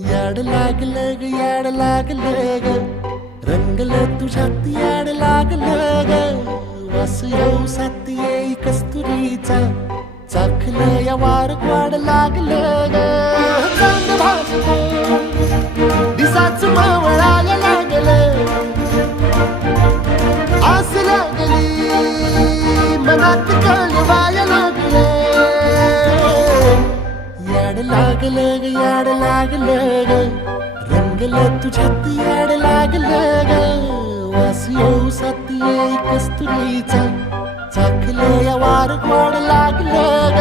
याड लागलं ग याड लागलं ग रंगलं तुझ्यात याड लागलं ग वास येऊ साथ येई कस्तुरीचा चाखलं या वार वाड लागलं ग चांद भासतो दिसाच मावळायला लागलं आस लागली मनात कळवायला लागलं याड लागलं ग याड लागलं ग रंगलं तुझ्यात याड लागलं ग वास येऊ साथ येई कस्तुरीचा चाखलं या वार गोड लागलं ग